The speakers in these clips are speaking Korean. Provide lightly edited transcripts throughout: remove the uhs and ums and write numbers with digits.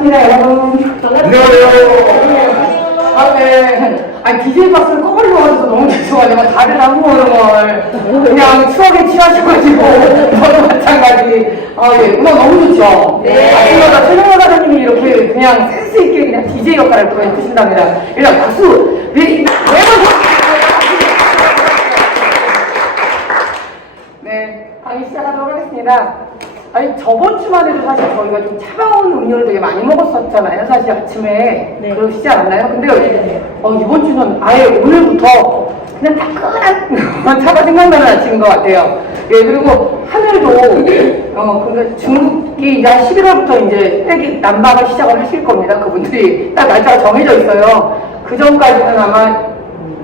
반갑습니다, 여러분. 안녕하세요. 아, 네. 아니, DJ 박스를 꺼버리고 가서 너무 죄송하지만 다들 안무를 그냥 추억에 취하셔가지고 저도 마찬가지. 아, 예. 음악 너무 좋죠? 네. 아침마다 최정화 가사님이 이렇게 그냥 센스있게 그냥 DJ 역할을 또 해주신답니다. 일단 박수! 매번 네, 강의 시작하도록 하겠습니다. 아니, 저번 주만 해도 사실 저희가 좀 차가운 음료를 되게 많이 먹었었잖아요. 사실 아침에. 네. 그러시지 않았나요? 근데 네. 이번 주는 아예 오늘부터 그냥 따끈한 차가 생각나는 아침인 것 같아요. 예, 그리고 하늘도, 그러니까 중국이 이제 한 11월부터 이제 떼기 난방을 시작을 하실 겁니다. 그분들이 딱 날짜가 정해져 있어요. 그 전까지는 아마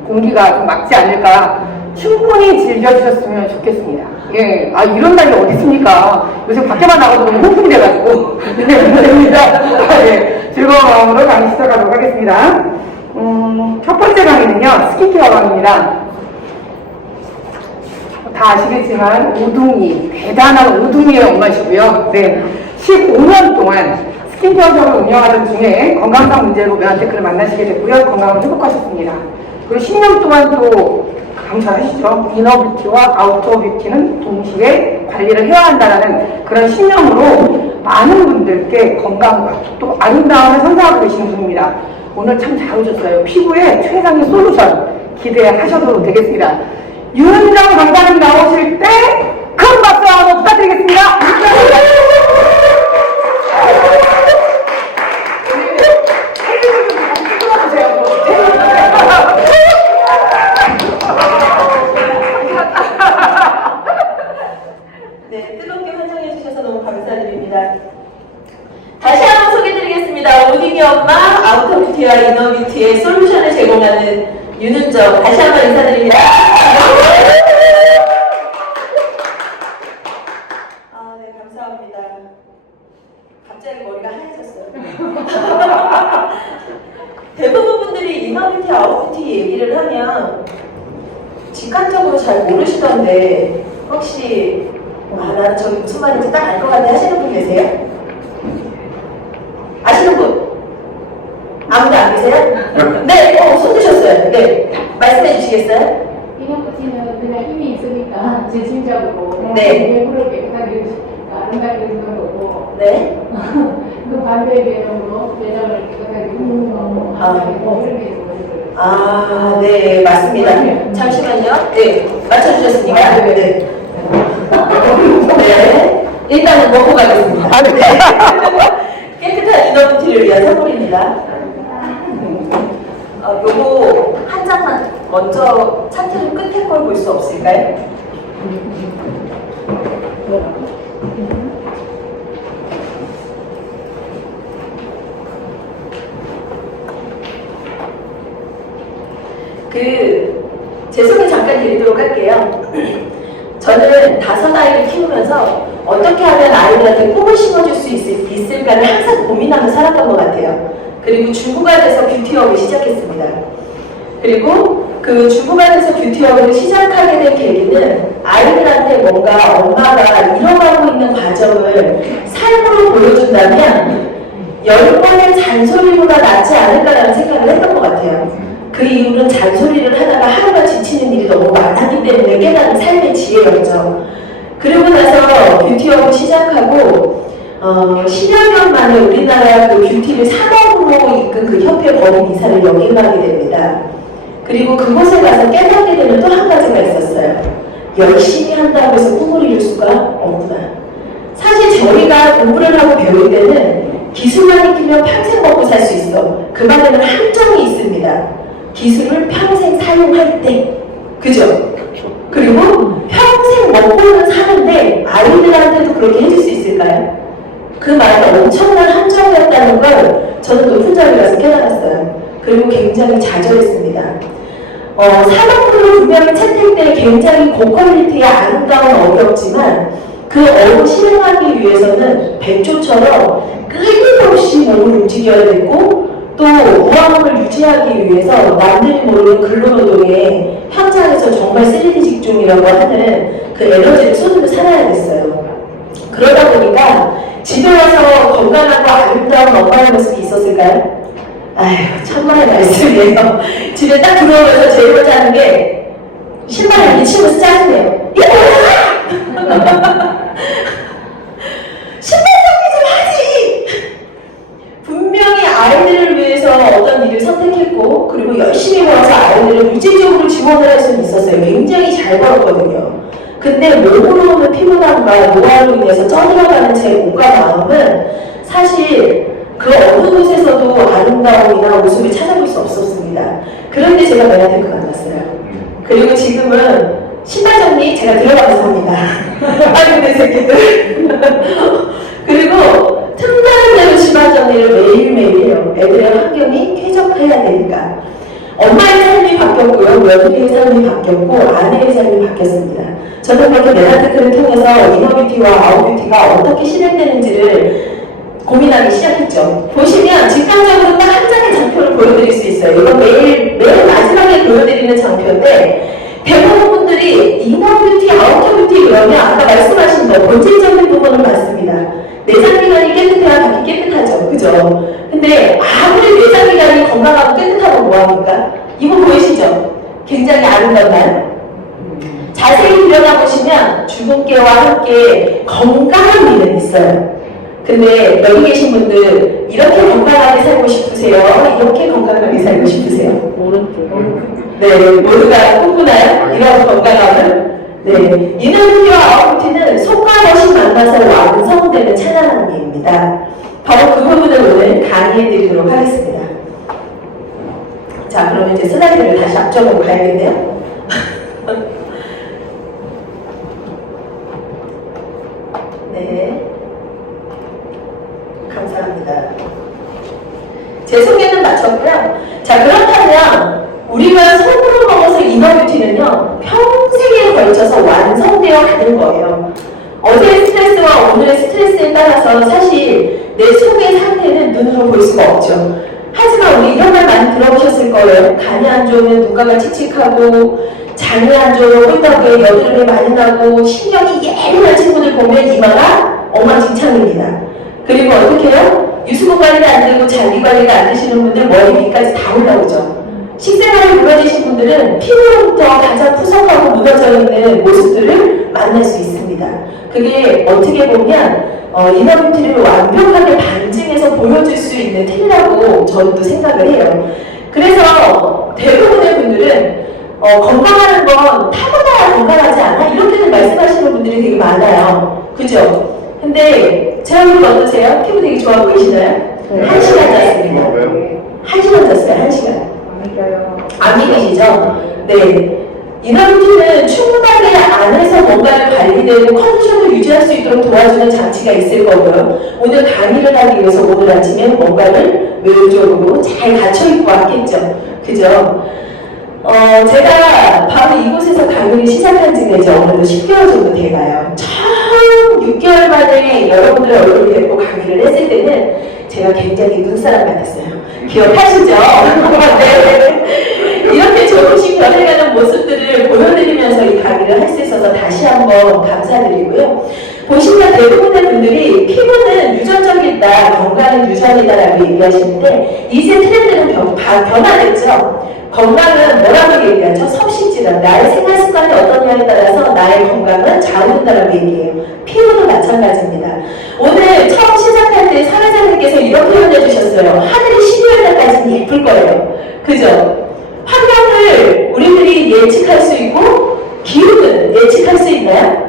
공기가 좀 막지 않을까. 충분히 즐겨주셨으면 좋겠습니다. 예, 이런 날이 어디 있습니까? 요새 밖에만 나가도 너무 홍풍이 돼가지고. 네, 감사합니다. 예, 즐거운 마음으로 강의 시작하도록 하겠습니다. 첫 번째 강의는요, 스킨케어 강의입니다. 다 아시겠지만, 오둥이, 대단한 오둥이의 엄마시고요. 네, 15년 동안 스킨케어점을 운영하던 중에 건강상 문제로 메한테크를 만나시게 됐고요. 건강을 회복하셨습니다. 그리고 10년 동안 또 감사하시죠. 이너뷰티와 아우터뷰티는 동시에 관리를 해야 한다는 그런 신념으로 많은 분들께 건강과 또 아름다움을 선사하고 계시는 분입니다. 오늘 참 잘 오셨어요. 피부에 최상의 솔루션 기대하셔도 되겠습니다. 윤은정 강사님 나오실 때 큰 박수 한번 부탁드리겠습니다. 네, 뜨겁게 환영해 주셔서 너무 감사드립니다. 다시 한번 소개드리겠습니다. 오딩이 엄마 아우터뷰티와 이너뷰티의 솔루션을 제공하는 윤은정, 다시 한번 인사드립니다. 아, 네, 감사합니다. 갑자기 머리가 하얘졌어요. 대부분 분들이 이너뷰티, 아우터뷰티 얘기를 하면 직관적으로 잘 모르시던데 혹시 나는 저기 무슨 말인지 딱 알 것 같아 하시는 분 계세요? 아시는 분? 아무도 안 계세요? 네, 손 드셨어요. 네, 말씀해 주시겠어요? 이너뷰티는 그냥 힘이 있으니까 제 짐작으로 네. 피부를 깨끗하게 해주시니까 아름답게 해주는 거고 네. 그 반대의 개념으로 내장을 깨끗하게 해주는 거고 이렇게 해주는 아, 네, 맞습니다. 잠시만요. 네, 맞춰주셨으니까. 네. 네. 일단은 먹고 가겠습니다. 네. 깨끗한 이너뷰티를 위한 선물입니다. 요거 한 장만 먼저 차트를 끝에 걸 볼 수 없을까요? 제 소개 잠깐 드리도록 할게요. 저는 5아이를 키우면서 어떻게 하면 아이들한테 꿈을 심어줄 수 있을까를 항상 고민하며 살았던 것 같아요. 그리고 중고가 돼서 뷰티업을 시작했습니다. 그리고 그 중고가 돼서 뷰티업을 시작하게 된 계기는 아이들한테 뭔가 엄마가 잃어가고 있는 과정을 삶으로 보여준다면 10번의 잔소리보다 낫지 않을까라는 생각을 했던 것 같아요. 그 이유는 잔소리를 하다가 하루가 지치는 일이 너무 많았기 때문에 깨달은 삶의 지혜였죠. 그러고 나서 뷰티업을 시작하고 10여 년 만에 우리나라 그 뷰티를 산업으로 이끈 그 협회 법인 이사를 역임하게 됩니다. 그리고 그곳에 가서 깨닫게 되는 또 한 가지가 있었어요. 열심히 한다고 해서 꿈을 이룰 수가 없구나. 사실 저희가 공부를 하고 배울 때는 기술만 익히면 평생 먹고 살 수 있어. 그 말에는 함정이 있습니다. 기술을 평생 사용할 때, 그죠? 그리고 평생 먹고는 사는데 아이들한테도 그렇게 해줄 수 있을까요? 그 말이 엄청난 함정이었다는 걸 저는 높은 자리에 가서 깨달았어요. 그리고 굉장히 좌절했습니다. 산업부를 분명히 채택 때 굉장히 고퀄리티의 아름다운 어렵지만 그 어를 실행하기 위해서는 백조처럼 끊임없이 몸을 움직여야 됐고 또 우아함을 유지하기 위해서 남들이 모르는 근로노동에 현장에서 정말 3D 직종이라고 하는 그 에너지를 쏟으며 살아야 됐어요. 그러다 보니까 집에 와서 건강하고 아름다운 엄마의 모습이 있었을까요? 아휴, 천만의 말씀이에요. 집에 딱 들어오면서 제일 먼저 하는 게 신발을 이렇게 치면서 짜증내요. 이게 뭐야! 신발 정리 좀 하지! 분명히 아이들을 위해서 어떤 일을 선택했고, 그리고 열심히 벌어서 아이들을 물질적으로 지원을 할 수는 있었어요. 굉장히 잘 벌었거든요. 근데 몸으로 오는 피곤함과 노화로 인해서 쪄들어가는 제 몸과 마음은 사실 그 어느 곳에서도 아름다움이나 모습을 찾아볼 수 없었습니다. 그런데 제가 메나테크 만났어요. 그리고 지금은 신발 정리 제가 들어가면서 합니다. 아이고 내 새끼들. 그리고 틈나는 대로 신발 정리를 매일매일 해요. 애들의 환경이 쾌적해야 되니까. 엄마의 삶이 바뀌었고요. 며느리의 삶이 바뀌었고 아내의 삶이 바뀌었습니다. 저는 그렇게 메나테크를 통해서 이너뷰티와 아웃뷰티가 어떻게 실행되는지를 고민하기 시작했죠. 보시면 직관적으로 딱 한 장의 장표를 보여드릴 수 있어요. 이건 매일 마지막에 보여드리는 장표인데 대부분 분들이 이너뷰티, 아웃뷰티 그러면 아까 말씀하신 거 본질적인 부분은 맞습니다. 내장기관이 깨끗해야 밖이 깨끗하죠. 그죠? 근데 아무리 내장기관이 건강하고 깨끗하고 뭐합니까? 이거 보이시죠? 굉장히 아름다운 자세히 들여다보시면 주근깨와 함께 건강한 미는 있어요. 근데 여기 계신 분들 이렇게 건강하게 살고 싶으세요? 이렇게 건강하게 살고 싶으세요? 네, 모두가 꿈꾸나요? 이런 건강함을? 네, 이너뷰티와 아웃뷰티는 손과 멋이 만나서 완성되는 찬란한 미입니다. 바로 그 부분을 오늘 강의해드리도록 하겠습니다. 자, 그러면 이제 슬라이드를 다시 앞쪽으로 가야겠네요. 네, 감사합니다. 제 소개는 마쳤고요. 자, 그렇다면 우리가 속으로 먹어서 이너뷰티는요 평생에 걸쳐서 완성되어 가는 거예요. 어제의 스트레스와 오늘의 스트레스에 따라서 사실 내 속의 상태는 눈으로 볼 수가 없죠. 하지만 우리 이런 말 많이 들어보셨을 거예요. 간이 안 좋으면 눈가가 칙칙하고, 장이 안 좋으면 홀딱에 여드름이 많이 나고, 신경이 예민한 친구들 보면 이마가 엉망진창입니다. 그리고 어떻게 해요? 유수분 관리가 안 되고 장기 관리가 안 되시는 분들 머리 위까지 다 올라오죠. 식생활이 무너지신 분들은 피부로부터 가장 푸석하고 무너져 있는 모습들을 만날 수 있습니다. 그게 어떻게 보면 이너뷰티를 완벽하게 반증해서 보여줄 수 있는 팁이라고 저도 생각을 해요. 그래서 대부분의 분들은 건강하는 건 타고나야 건강하지 않아? 이렇게는 말씀하시는 분들이 되게 많아요. 그죠? 근데 제 얼굴 어떠세요? 피부 되게 좋아 보이시나요? 네. 1시간 잤습니다. 1시간 잤어요, 1시간. 안 믿으시죠? 네. 이너뷰티는 충분하게 안에서 뭔가를 관리되고 컨디션을 유지할 수 있도록 도와주는 장치가 있을 거고요. 오늘 강의를 하기 위해서 오늘 아침에 뭔가를 외적으로 잘 갖춰입고 왔겠죠. 그죠? 제가 바로 이곳에서 강의를 시작한 지가 이제 어느덧 10개월 정도 돼가요. 처음 6개월 만에 여러분들의 얼굴을 뵙고 강의를 했을 때는 제가 굉장히 눈사람 같았어요. 기억하시죠? 네. 이렇게 조금씩 변해가는 모습들을 보여드리면서 이 강의를 할 수 있어서 다시 한번 감사드리고요. 보시면 대부분의 분들이 피부는 유전적이다, 건강은 유전이다라고 얘기하시는데 이제 트렌드는 변화됐죠. 건강은 뭐라고 얘기하죠? 섭식질환. 나의 생활 습관이 어떠냐에 따라서 나의 건강은 좌우된다라고 얘기해요. 피부도 마찬가지입니다. 오늘 처음 시작할 때 사회자님께서 이런 표현을 해주셨어요. 하늘이 12월 달까지는 예쁠 거예요. 그죠? 환경을 우리들이 예측할 수 있고 기후는 예측할 수 있나요?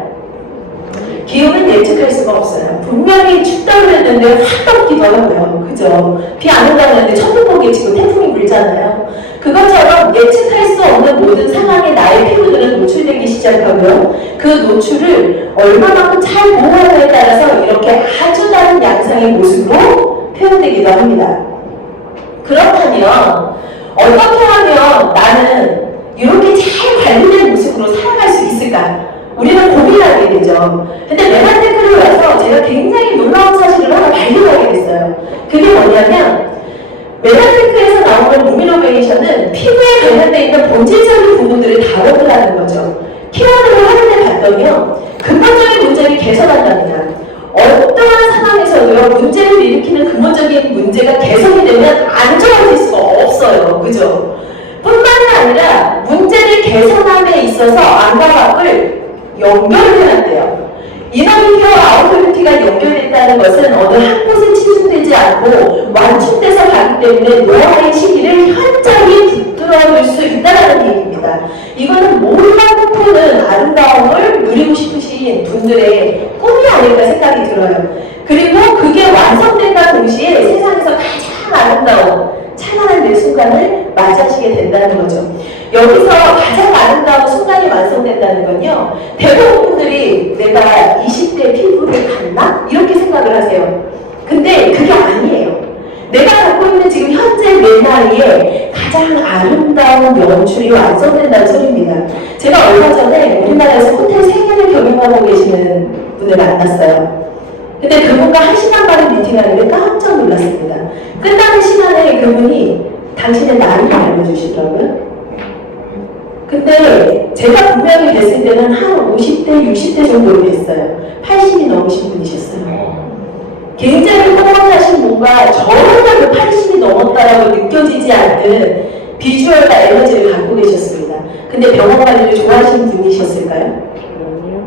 기후는 예측할 수가 없어요. 분명히 춥다고 그랬는데 확 덥기도 하고요. 그죠? 비 안 온다고 했는데 천둥번개 지금 태풍이 불잖아요. 그것처럼 예측할 수 없는 모든 상황에 나의 피부들은 노출되기 시작하고요. 그 노출을 얼마만큼 잘 보호하느냐에 따라서 이렇게 아주 다른 양상의 모습으로 표현되기도 합니다. 그렇다면 어떻게 하면 나는 이렇게 잘 관리된 모습으로 살아갈 수 있을까? 우리는 고민하게 되죠. 근데 메나테크를 와서 제가 굉장히 놀라운 사실을 하나 발견하게 됐어요. 그게 뭐냐면 메나테크에서 나오는 루미노베이션은 피부에 관련되어 있는 본질적인 부분들을 다뤄보라는 거죠. 키워드를 하는데 봤더니요. 근본적인 문제를 개선한답니다. 어떠한 상황에서도요, 문제를 일으키는 근본적인 문제가 개선이 되면 안 좋아질 수가 없어요. 그죠? 뿐만이 아니라 문제를 개선함에 있어서 안과 밖을 연결을 해놨대요. 이너미티와 아우토미티가 연결됐다는 것은 어느 한 곳에 치중되지 않고 완충돼서 가기 때문에 노화의 시기를 현저히 붙들어둘 수 있다는 얘기입니다. 이거는 몰라놓고는 아름다움을 누리고 싶으신 분들의 꿈이 아닐까 생각이 들어요. 그리고 그게 완성된과 동시에 세상에서 가장 아름다운 찬란한 내 순간을 맞이하시게 된다는 거죠. 여기서 가장 아름다운 순간이 완성된다는 건요, 대부분 분들이 내가 20대 피부를 갖나? 이렇게 생각을 하세요. 근데 그게 아니에요. 내가 갖고 있는 지금 현재 내 나이에 가장 아름다운 연출이 완성된다는 소리입니다. 제가 얼마 전에 우리나라에서 호텔 3개를 경영하고 계시는 분을 만났어요. 근데 그분과 1시간 만에 미팅하는데 깜짝 놀랐습니다. 끝나는 시간에 그분이 당신의 나이를 알려주시더라고요. 근데 제가 분명히 뵀을 때는 한 50대, 60대 정도로 뵀어요. 80이 넘으신 분이셨어요. 굉장히 뻔뻔하신 뭔가 전혀 그 80이 넘었다라고 느껴지지 않는 비주얼과 에너지를 갖고 계셨습니다. 근데 병원 관리를 좋아하시는 분이셨을까요?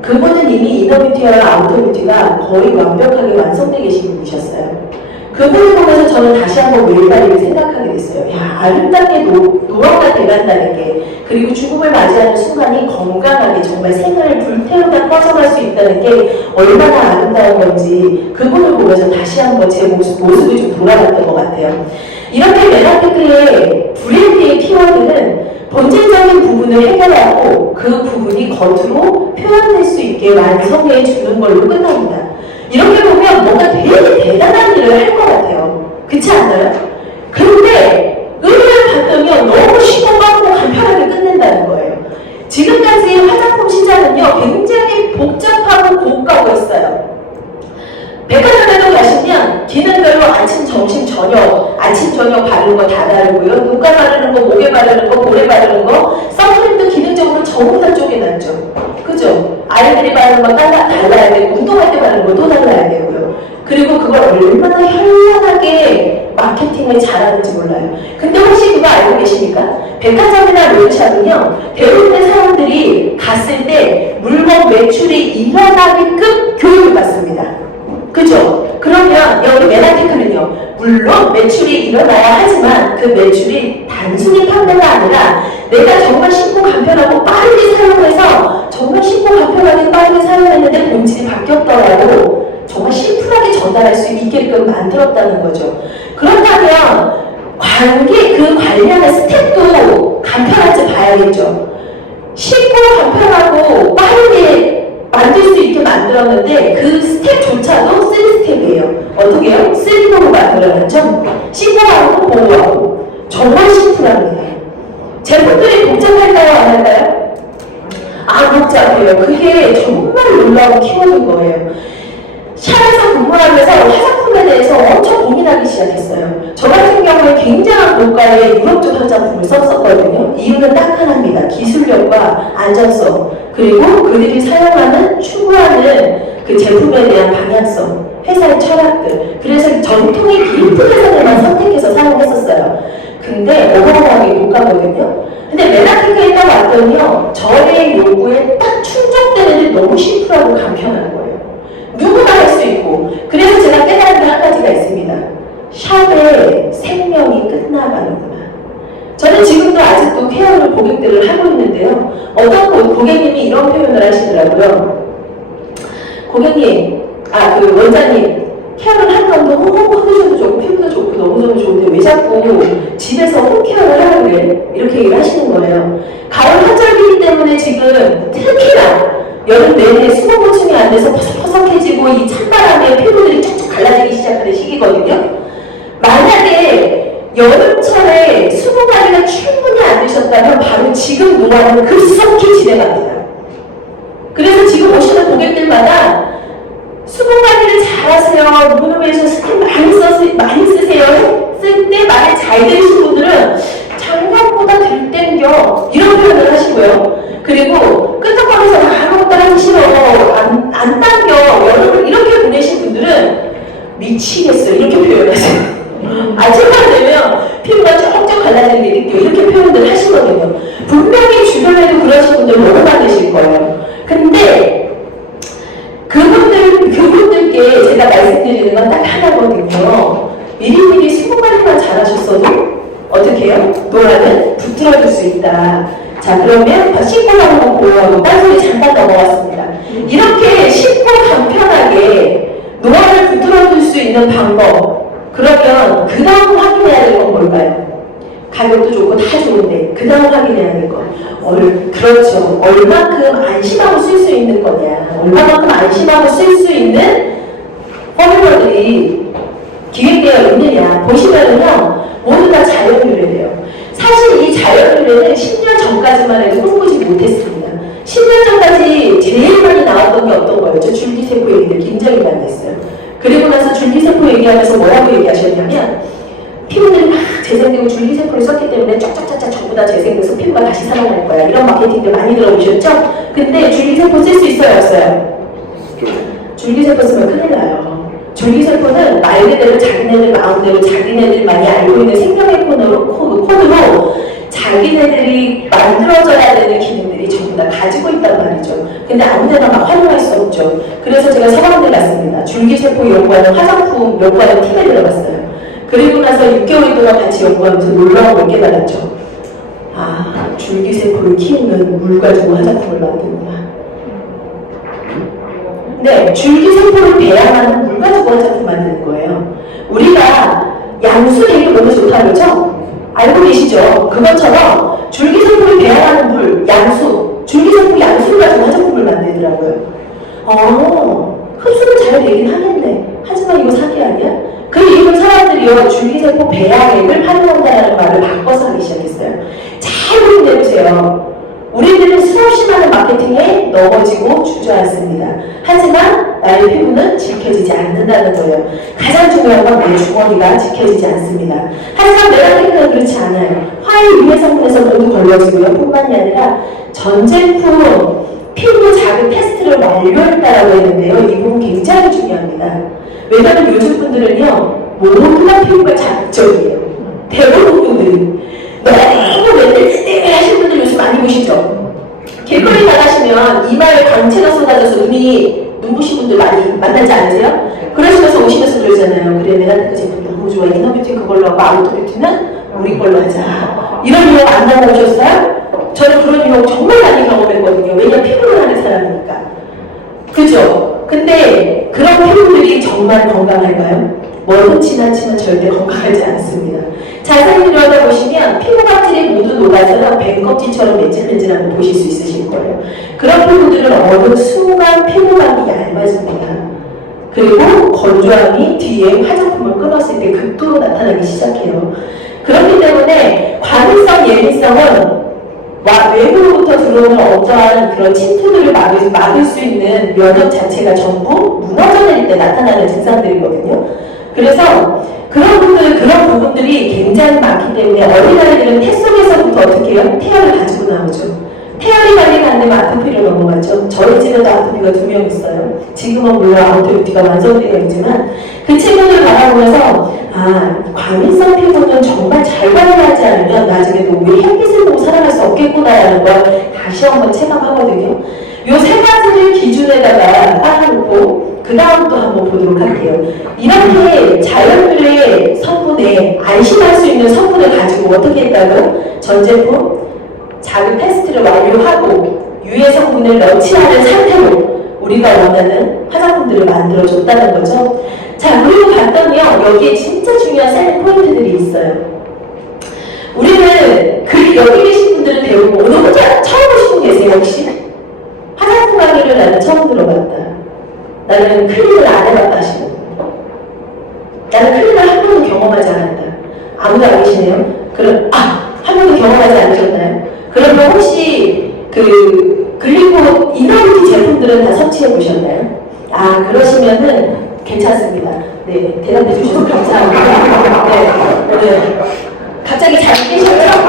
그분은 이미 이너뷰티와 아우터뷰티가 거의 완벽하게 완성되어 계신 분이셨어요. 그분을 보면서 저는 다시 한번 외발이를 생각하게 됐어요. 야, 아름답게 노화가 돼간다는 게, 그리고 죽음을 맞이하는 순간이 건강하게 정말 생을 불태우다 꺼져갈 수 있다는 게 얼마나 아름다운 건지 그분을 보면서 다시 한번 제 모습이 좀 돌아갔던 것 같아요. 이렇게 메나테크의 브랜드의 키워드는 본질적인 부분을 해결하고 그 부분이 겉으로 표현될 수 있게 완성해 주는 걸로 끝납니다. 이렇게 보면 뭔가 되게 대단한 일을 할 것 같아요. 그렇지 않나요? 근데 의외를 봤더니 너무 쉽고 빠르고 간편하게 끝낸다는 거예요. 지금까지 화장품 시장은요, 굉장히 복잡하고 고가고 있어요. 백화점에도 가시면 기능별로 아침, 점심, 저녁, 아침, 저녁 바르는 거 다 다르고요. 눈가 바르는 거, 목에 바르는 거, 볼에 바르는 거, 선크림도 기능적으로 전부 다 쪼개놨죠. 그죠? 아이들이 바르는 거 달라야 되고, 운동할 때 바르는 거 또 달라야 되고요. 그리고 그걸 얼마나 현란하게 마케팅을 잘하는지 몰라요. 근데 혹시 그거 알고 계십니까? 백화점이나 롤샵은요, 대부분의 사람들이 갔을 때 물건 매출이 일어나게끔 교육을 받습니다. 그죠? 그러면 여기 메나테크는요, 물론 매출이 일어나야 하지만 그 매출이 단순히 판매가 아니라 내가 정말 쉽고 간편하고 빠르게 사용해서 정말 쉽고 간편하게 빠르게 사용했는데 본질이 바뀌었더라도 정말 심플하게 전달할 수 있게끔 만들었다는 거죠. 그렇다면 그 관련한 스텝도 간편한지 봐야겠죠. 쉽고 간편하고 빠르게 만들 수 있게 만들었는데 그 스텝조차도 3스텝이에요. 어떻게 해요? 3도로 만들어놨죠? 씻고하고 보호하고 정말 심플합니다. 제품들이 복잡할까요? 안 할까요? 안 복잡해요. 그게 정말 놀라운 키워드인 거예요. 샵에서 근무하면서 화장품에 대해서 엄청 고민하기 시작했어요. 저 같은 경우에 굉장한 고가의 유럽적 화장품을 썼었거든요. 이유는 딱 하나입니다. 기술력과 안전성, 그리고 그들이 사용하는, 추구하는 그 제품에 대한 방향성, 회사의 철학들. 그래서 전통의 길트 회사들만 선택해서 사용했었어요. 근데 어마어마하게 고가거든요. 근데 메나테크에 딱 왔더니요, 저의 요구에 딱 충족되는 게 너무 심플하고 간편한 거예요. 누구나 할 수 있고. 그래서 제가 깨달은 게 한 가지가 있습니다. 샵의 생명이 끝나가는구나. 저는 지금도 아직도 케어를 고객들을 하고 있는데요. 어떤 고객님이 이런 표현을 하시더라고요. 고객님, 그 원장님, 케어를 하는 건 너무 컨디션도 좋고 피부도 좋고 너무 좋은데 왜 자꾸 집에서 홈케어를 하는 게 이렇게 얘기를 하시는 거예요. 가을 한절기이기 때문에 지금 특히나 여름 내내 수분 보충이 안 돼서 퍼석퍼석해지고 이 찬바람에 피부들이 쭉쭉 갈라지기 시작하는 시기거든요. 만약에 여름철에 수분 관리가 충분히 안 되셨다면 바로 지금 노화는 급속히 진행합니다. 그래서 지금 오시는 고객들마다 수분 관리를 잘 하세요. 무릎에서 스킨 많이 쓰세요. 쓸 때 말이 잘 들으신 분들은 작년보다 덜 땡겨 이런 표현을 하시고요. 그리고 끄떡거려서 아무것도 하기 싫어 안 당겨 여름을 이렇게 보내신 아침만 되면 피부가 쩍쩍 갈라지는 게 느껴요. 이렇게 표현들 하시거든요. 분명히 주변에도 그러신 분들 너무 많으실 거예요. 근데 그분들께 제가 말씀드리는 건 딱 하나거든요. 미리미리 수분 관리만 잘하셨어도 어떻게 해요? 노화는 부풀어질 수 있다. 자, 그러면 씻고 나오는 고요하고 딴소리 잠깐 넘어갔습니다. 이렇게 쉽고 간편하게 노화를 부풀어줄 수 있는 방법. 그러면 그 다음 확인해야 될 건 뭘까요? 가격도 좋고 다 좋은데 그 다음 확인해야 될 거. 그렇죠. 얼마큼 안심하고 쓸 수 있는 거냐. 얼마만큼 안심하고 쓸 수 있는 포뮬러들이 기획되어 있느냐. 보시면은요. 모두 다 자연유래돼요. 사실 이 자연유래는 10년 전까지만 해도 꿈꾸지 못했습니다. 10년 전까지 제일 많이 나왔던 게 어떤 거예요? 저 줄기세포 얘기들 굉장히 많이 했어요. 그리고 나서 줄기세포 얘기하면서 뭐라고 얘기하셨냐면 피부들이 막 재생되고 줄기세포를 썼기 때문에 쫙쫙쫙쫙 전부 다 재생돼서 피부가 다시 살아날 거야. 이런 마케팅들 많이 들어보셨죠? 근데 줄기세포 쓸 수 있어요? 없어요? 줄기세포 쓰면 큰일 나요. 줄기세포는 말 그대로 자기네들 마음대로 자기네들만이 알고 있는 생명의 코드로 자기네들이 만들어져야 되는 기능들이 전부 다 가지고 있단 말이죠. 근데 아무데나 막 활용할 수 없죠. 그래서 제가 서강대 갔습니다. 줄기세포 연구하는 화장품 연구하는 팀에 들어갔어요. 그리고 나서 6개월 동안 같이 연구하면서 놀라운 걸 깨달았죠. 아, 줄기세포를 키우는 물 가지고 화장품을 만드는구나. 네, 줄기세포를 배양하는 물 가지고 화장품 만드는 거예요. 우리가 양수 되게 몸에 좋다 그러죠? 알고 계시죠? 그것처럼 줄기세포를 배양하는 물, 양수, 줄기세포 양수를 가지고 화장품을 만들더라고요. 흡수는 잘 되긴 하겠네. 하지만 이거 사기 아니야? 그 이후로 사람들이요, 줄기세포 배양액을 활용한다는 말을 바꿔서 하기 시작했어요. 잘 고민해보세요. 우리들은 수없이 많은 마케팅에 넘어지고 주저앉습니다. 하지만 나의 피부는 지켜지지 않는다는 거예요. 가장 중요한 건 내 주머니가 지켜지지 않습니다. 하지만 메라테크는 그렇지 않아요. 화해 유해 성분에서 모두 걸러지고요. 뿐만이 아니라 전 제품 피부 자극 테스트를 완료했다라고 했는데요. 이 부분 굉장히 중요합니다. 왜냐하면 요즘 분들은요, 모두 다 피부가 자극적이에요. 대부분 분들이. 너무 맨날 하시는 분들 요즘 많이 보시죠? 길거리 나가시면 이마에 광채가 쏟아져서 눈부신 분들 많이 만나지 않으세요? 그러시면서 오시면서 그러잖아요. 그래, 메라테크 제품 너무 좋아. 이너뷰티 그걸로 하고 아우터뷰티는 우리 걸로 하자. 이런 유형 안 나가보셨어요? 저는 그런 유형 정말 많이 경험했거든요. 왜냐면 피부를 하는 사람이니까. 그죠? 근데 그런 피부들이 정말 건강할까요? 뭐든 지나치면 절대 건강하지 않습니다. 자세히 들여다보시면 피부 각질이 모두 녹아서 뱀껍질처럼 매질매질한 거 보실 수 있으실 거예요. 그런 피부들은 어느 순간 피부감이 얇아집니다. 그리고 건조함이 뒤에 화장품을 끊었을 때 극도로 나타나기 시작해요. 그렇기 때문에 과민성, 예민성은 외부로부터 들어오는 어떠한 그런 침투들을 막을 수 있는 면역 자체가 전부 무너져 내릴 때 나타나는 증상들이거든요. 그래서 그런 부분들이 굉장히 많기 때문에 어린아이들은 태 속에서부터 어떻게 해요? 태아를 가지고 나오죠. 태아리 관리가 안 되면 아토피로 넘어가죠. 저희 집에도 아토피가 2명 있어요. 지금은 물론 아토피가 완성되어 있지만 그 친구들 바라보면서 과민성 피부는 정말 잘 관리하지 않으면 나중에도 우리 햇빛을 보고 살아갈 수 없겠구나라는 걸 다시 한번 체감하거든요. 요 3가지를 기준에다가 따라놓고 그 다음 또 한번 보도록 할게요. 이렇게 자연유래 성분에 안심할 수 있는 성분을 가지고 어떻게 했다고요? 전 제품 자극 테스트를 완료하고 유해 성분을 넣지 않은 상태로 우리가 원하는 화장품들을 만들어줬다는 거죠. 자, 그리고 봤더니요, 여기에 진짜 중요한 셀링 포인트들이 있어요. 우리는 여기 계신 분들은 대부분 오늘 혼자 처음 오신 분 계세요, 혹시? 화장품 강의를 나는 처음 들어봤다. 나는 클린을 안 해봤다 하시는 분. 나는 클린을 한 번도 경험하지 않았다. 아무도 안 계시네요? 그럼, 한 번도 경험하지 않으셨나요? 그러면 혹시 글리코 이너뷰티 제품들은 다 섭취해 보셨나요? 그러시면은 괜찮습니다. 네, 대답해 주셔서 감사합니다. 네. 갑자기 잘 깨셨죠?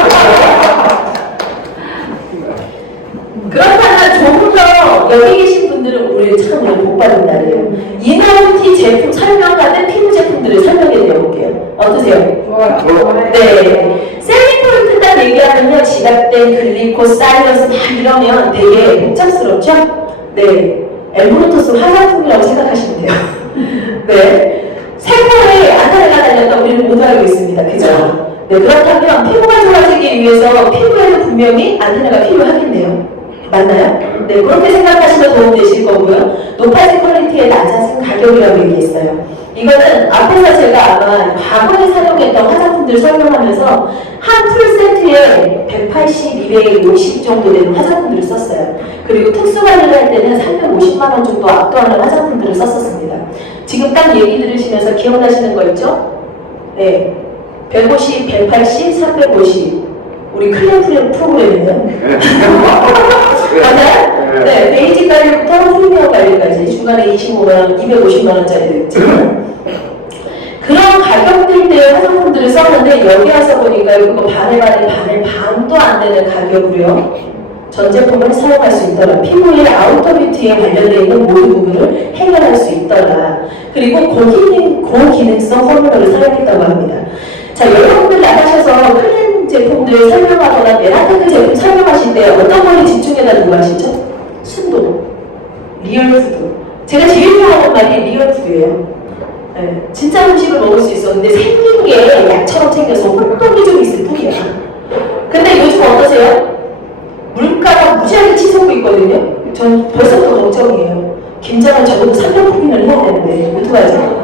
그렇다면 조금 더 여기 계신 분들은 오늘 참 복 받은 날이에요. 이너뷰티 제품 설명하는 피부 제품들을 설명해 드려볼게요. 어떠세요? 좋아요. 네. 셀링 포인트 딱 얘기하면요. 지각된 글리코, 사이러스 막 이러면 되게 복잡스럽죠? 네. 엘모노토스 화장품이라고 생각하시면 돼요. 네. 세포에 안테나가 달렸다고 우리는 모두 알고 있습니다. 그죠? 네. 그렇다면 피부가 좋아지기 위해서 피부에도 분명히 안테나가 필요하겠네요. 맞나요? 네. 그렇게 생각하시면 도움되실 거고요. 높아진 퀄리티의 낮아진 가격이라고 얘기했어요. 이거는 앞에서 제가 아마 과거에 사용했던 화장품들을 설명하면서 한 풀세트에 180, 250 정도 되는 화장품들을 썼어요. 그리고 특수관리를 할 때는 350만 원 정도 압도하는 화장품들을 썼었습니다. 지금 딱 얘기 들으시면서 기억나시는 거 있죠? 네. 150, 180, 350. 우리 클리어 프로그램이에요. 맞아요? 네. 베이직 관리부터 프리미엄 관리까지 중간에 25만원, 250만원짜리도 있잖아요. 그런 가격대의 화장품들을 썼는데 여기 와서 보니까 그거 반에 반도 안 되는 가격으로요. 전 제품을 사용할 수 있더라. 피부의 아우터 뷰티에 관련되어 있는 모든 부분을 해결할 수 있더라. 그리고 고기능성 포뮬러를 사용했다고 합니다. 자, 여러분들 나가셔서 클린 제품들 설명하거나 메라테크 제품 설명하실 때 어떤 거에 집중해다 두고 하시죠? 순도, 리얼푸드. 제가 제일 좋아하는 말이 리얼푸드예요. 네, 진짜 음식을 먹을 수 있었는데 생긴 게 약처럼 생겨서 혼돈이 좀 있을 뿐이야. 근데 요즘 어떠세요? 물가가 무지하게 치솟고 있거든요. 전 벌써부터 걱정이에요. 김장은 적어도 300포기는 해야 되는데 어떡하죠?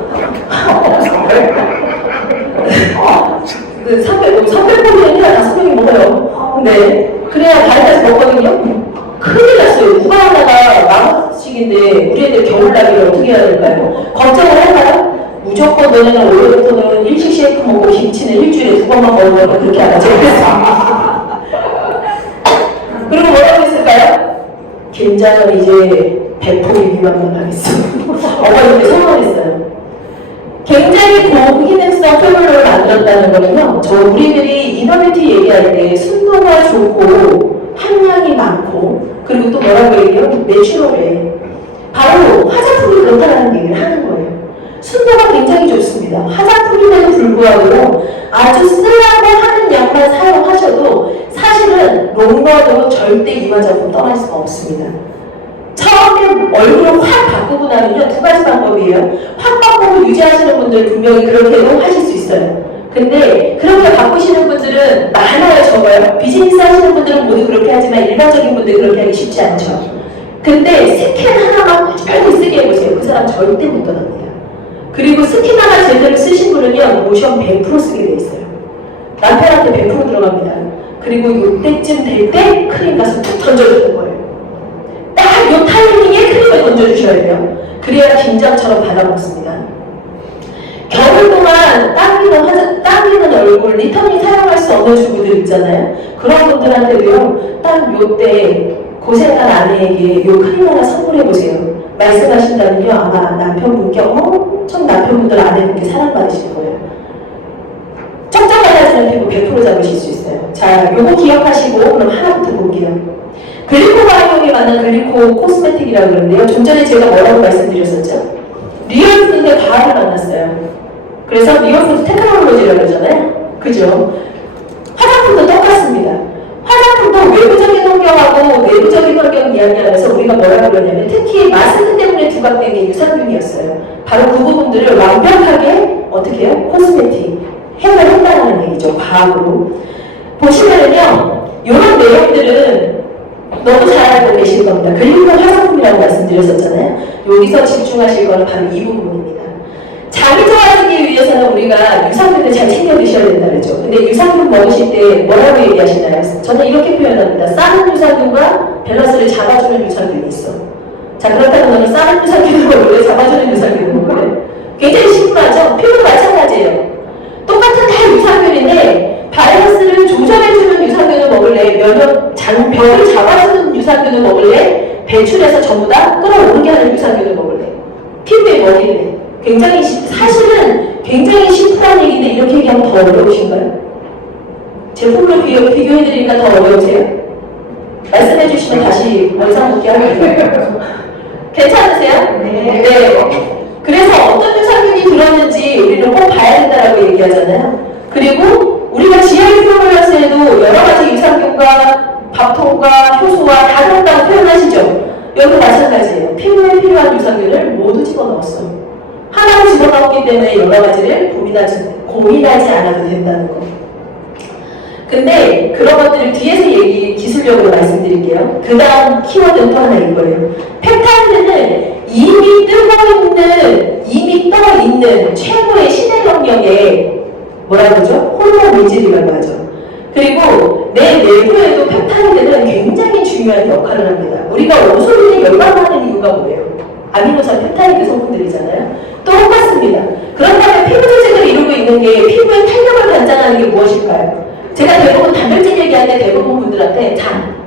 300포기는 해야 5명이 먹어요. 네. 그래야 다리까지 먹거든요. 큰일 났어요. 누가 하나가 만원씩인데 우리 애들 겨울나기를 어떻게 해야 될까요? 걱정을 할까요? 무조건 너네는 올해부터는 일식 쉐이크 먹고 김치는 일주일에 2번만 먹으면 그렇게 안 하죠. 그리고 뭐라고 했을까요? 김장은 이제 100포기 미만만 하겠습니다. 어머님이 선언했어요. 굉장히 고기능성 표현을 만들었다는 거는요. 우리들이 이너뷰티 얘기할 때 순도가 좋고 함량이 많고 그리고 또 뭐라고 얘기해요? 내추럴해. 바로 화장품이 그렇다는 얘기를 하는 거예요. 순도가 굉장히 좋습니다. 화장품임에도 불구하고 아주 쓰라고 하는 양만 사용하셔도 사실은 롱런으로 절대 이화작품 떠날 수가 없습니다. 처음에 얼굴을 확 바꾸고 나면요, 2가지 방법이에요. 확 바꾸고 유지하시는 분들 분명히 그렇게도 하실 수 있어요. 근데 그렇게 바꾸시는 분들은 많아요, 적어요. 비즈니스 하시는 분들은 모두 그렇게 하지만 일반적인 분들 그렇게 하기 쉽지 않죠. 근데 스킨 하나만 꾸준히 쓰게 해보세요. 그 사람 절대 못 떠납니다. 그리고 스킨 하나 제대로 쓰신 분은요, 모션 100% 쓰게 돼 있어요. 남편한테 100% 들어갑니다. 그리고 이때쯤 될 때 크림 가서 툭 던져주는 거예요. 딱 이 타이밍에 크림을 던져주셔야 돼요. 그래야 김장처럼 발라먹습니다. 겨울 동안 당기는 얼굴, 리터닝 사용할 수 없는 주부들 있잖아요. 그런 분들한테도요, 딱 요때 고생한 아내에게 이 크림 하나 선물해보세요. 말씀하신다면요, 아마 남편분께 엄청 남편분들 아내분께 사랑받으실 거예요. 쩍쩍하시는 피부 100% 잡으실 수 있어요. 자, 요거 기억하시고 그럼 하나부터 볼게요. 글리코 바이오이 맞는 글리코 코스메틱이라고 그러는데요. 좀 전에 제가 뭐라고 말씀드렸었죠? 리얼푸드인데 과학을 만났어요. 그래서 리얼푸드 테크놀로지라고 그러잖아요. 그죠? 화장품도 똑같습니다. 화장품도 외부적인 환경하고 내부적인 환경 이야기하면서 우리가 뭐라고 그러냐면 특히 마스크 때문에 부각된 게 유산균이었어요. 바로 그 부분들을 완벽하게 어떻게 해요? 코스메틱 해결한다는 얘기죠. 과학으로. 보시면은요. 이런 내용들은 너무 잘 알고 계실 겁니다. 글리코 화장품이라고 말씀드렸었잖아요. 여기서 집중하실 거는 바로 이 부분입니다. 장이 좋아지기 위해서는 우리가 유산균을 잘 챙겨 드셔야 된다 그랬죠. 근데 유산균 먹으실 때 뭐라고 얘기하시나요? 저는 이렇게 표현합니다. 싸는 유산균과 밸런스를 잡아주는 유산균이 있어. 자, 그렇다면 너는 싸는 유산균을 먹을래? 잡아주는 유산균을 먹을래? 굉장히 심플하죠? 피부도 마찬가지예요. 똑같은 다 유산균인데 밸런스를 조절해주는 유산균을 먹을래? 병을 잡아주는 유산균을 먹을래? 배출해서 전부 다 끌어오르게 하는 유산균을 먹을래? 피부에 먹일래? 굉장히 사실은 굉장히 심플한 얘기인데 이렇게 얘기하면 더 어려우신가요? 제품으로 비교해드리니까 더 어려우세요? 말씀해주시면 다시 원상 복귀 하겠습니다. 괜찮으세요? 네. 그래서 어떤 유산균이 들었는지 우리는 꼭 봐야 된다라고 얘기하잖아요. 그리고 우리가 GI 프로밸런스에도 여러 가지 유산균과 밥통과 효소와 다 들었다고 표현하시죠. 여기도 마찬가지예요. 피부에 필요한 유산균을 모두 집어넣었어요. 하나로 집어넣었기 때문에 여러 가지를 고민하지 않아도 된다는 거. 근데 그런 것들을 뒤에서 기술적으로 말씀드릴게요. 그 다음 키워드는 또 하나 이거예요. 펩타이드는 이미 떠 있는 최고의 신의 영역에 뭐라고 하죠? 호르몬 물질이라고 하죠. 그리고 내 내부에도 펩타이드는 굉장히 중요한 역할을 합니다. 우리가 오솔린에 열광하는 이유가 뭐예요? 아미노산 펩타이드 성분들이잖아요. 똑같습니다. 그렇다면 피부 조직을 이루고 있는 게 피부의 탄력을 관장하는 게 무엇일까요? 제가 대부분 단백질 얘기할 때 대부분 분들한테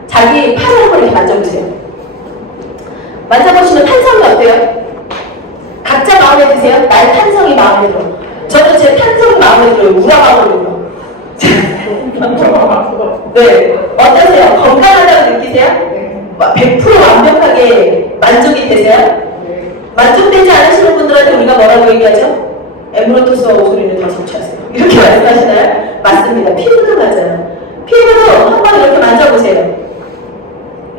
자기 팔을 한번 이렇게 만져보세요. 만져보시면 탄성이 어때요? 각자 마음에 드세요? 나의 탄성이 마음에 들어. 저는 제 탄성이 마음에 들어요. 우라가거든요. 네. 어떠세요? 건강하다고 느끼세요? 100% 완벽하게 만족이 되세요? 만족되지 않으시는 분들한테 우리가 뭐라고 얘기하죠? 에메랄드스와 오소리는 다 섭취하세요. 이렇게 말씀하시나요? 맞습니다. 피부도 맞아요. 피부도 한번 이렇게 만져보세요.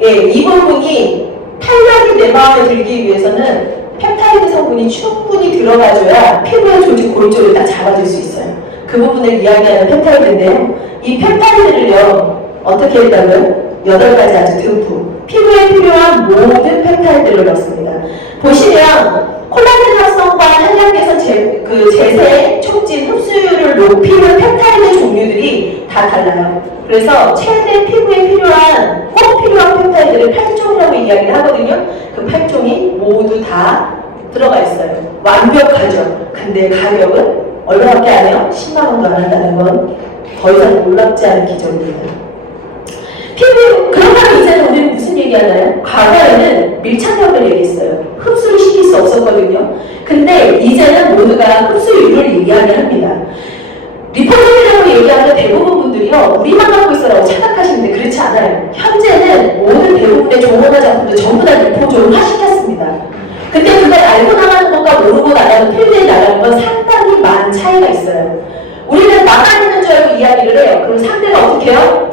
예, 이 부분이 탄력이 내 마음에 들기 위해서는 펩타이드 성분이 충분히 들어가줘야 피부의 조직 골조를 딱 잡아줄 수 있어요. 그 부분을 이야기하는 펩타이드인데요. 이 펩타이드를요, 어떻게 했다고요? 8가지 아주 듬뿍. 피부에 필요한 모든 펩타이드를 넣습니다. 보시면 콜라겐 합성과 탄력 개선 재생, 촉진, 흡수율을 높이는 펩타이드 종류들이 다 달라요. 그래서 최대 피부에 꼭 필요한 펩타이드를 8종이라고 이야기를 하거든요. 그 8종이 모두 다 들어가 있어요. 완벽하죠. 근데 가격은 얼마밖에 안 해요? 10만 원도 안 한다는 건 더 이상 놀랍지 않은 기적입니다. 그런다면 이제는 우리는 무슨 얘기하나요? 과거에는 밀착력을 얘기했어요. 흡수를 시킬 수 없었거든요. 근데 이제는 모두가 흡수율을 얘기하긴 합니다. 리포저이라고 얘기하는 대부분 분들이요, 우리만 갖고 있어라고 착각하시는데 그렇지 않아요. 현재는 모든 대부분의 종합 작품들 전부 다 리포저를 시켰습니다. 근데 그걸 알고 나가는 것과 모르고 나가는 필드에 나가는 건 상당히 많은 차이가 있어요. 우리는 나만 있는 줄 알고 이야기를 해요. 그럼 상대가 어떻게 해요?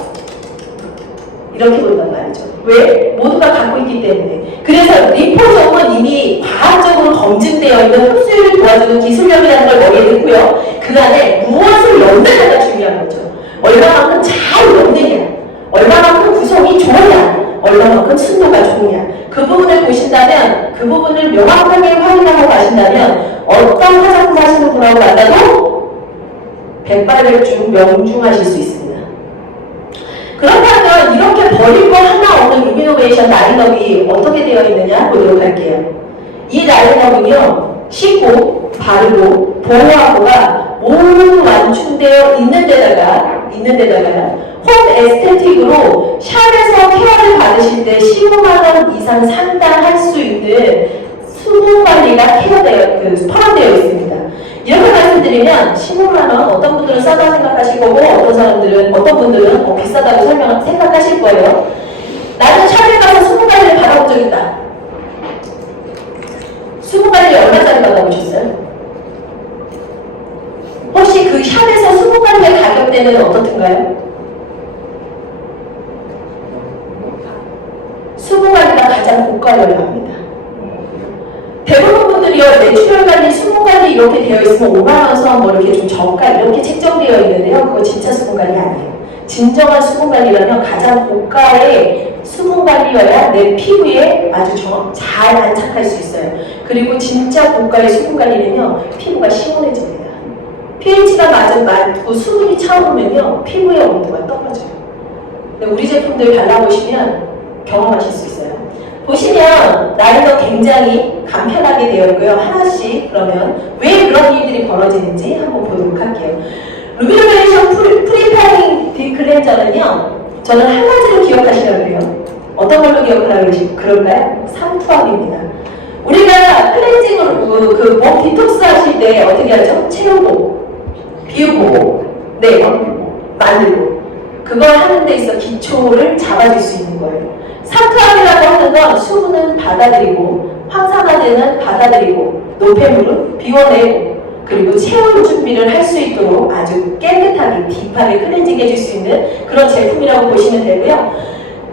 이렇게 본단 말이죠. 왜? 모두가 갖고 있기 때문에. 그래서 리포점은 이미 과학적으로 검증되어 있는 흡수율을 도와주는 기술력이라는 걸 머리에 넣고요. 그 안에 무엇을 넣느냐가 중요한 거죠. 얼마만큼 잘 넣느냐, 얼마만큼 구성이 좋으냐, 얼마만큼 순도가 좋으냐. 그 부분을 보신다면, 그 부분을 명확하게 확인하고 가신다면 어떤 화장품 하시는 분하고 만나도 백발백중 명중하실 수 있습니다. 그렇다면 이렇게 버릴 거 하나 없는 루미노베이션 라인업이 어떻게 되어 있느냐 보도록 할게요. 이 라인업은요, 씻고, 바르고, 보호하고가 모두 완충되어 있는 데다가 홈 에스테틱으로 샵에서 케어를 받으실 때 15만원 이상 상당할 수 있는 수분 관리가 포함되어 있습니다. 이렇게 말씀드리면 15만원, 어떤 분들은 싸다고 생각하실 거고 어떤 분들은 비싸다고 생각하실 거예요. 나는 샵에 가서 수분 관리를 받아본 적 있다. 수분 관리 얼마짜리 받아보셨어요? 혹시 그 샵에서 수분 관리의 가격대는 어떻든가요? 수분 관리가 가장 고가여야 합니다. 대부분 분들이요, 내추럴 관리, 수분 관리 이렇게 되어 있으면 5만원 선 뭐 이렇게 좀 저가 이렇게 책정되어 있는데요. 그거 진짜 수분 관리 아니에요. 진정한 수분 관리라면 가장 고가의 수분 관리여야 내 피부에 아주 잘 안착할 수 있어요. 그리고 진짜 고가의 수분 관리는요, 피부가 시원해집니다. pH가 맞고 수분이 차오르면요, 피부의 온도가 떨어져요. 근데 우리 제품들 발라보시면 경험하실 수 있어요. 보시면 라인업 굉장히 간편하게 되어 있고요. 하나씩 그러면 왜 그런 일들이 벌어지는지 한번 보도록 할게요. 루미노베이션 프리파링 딥클렌저는요, 저는 한 가지를 기억하시라고 해요. 어떤 걸로 기억을 하고 그럴까요? 삼투압입니다. 우리가 클렌징으로 몸 디톡스 하실 때 어떻게 하죠? 채우고, 비우고, 네, 만들고. 그걸 하는 데 있어 기초를 잡아줄 수 있는 거예요. 삼투압이라고 하는 건 수분은 받아들이고 황산화제는 받아들이고 노폐물은 비워내고 그리고 채울 준비를 할 수 있도록 아주 깨끗하게 딥하게 클렌징 해줄 수 있는 그런 제품이라고 보시면 되고요.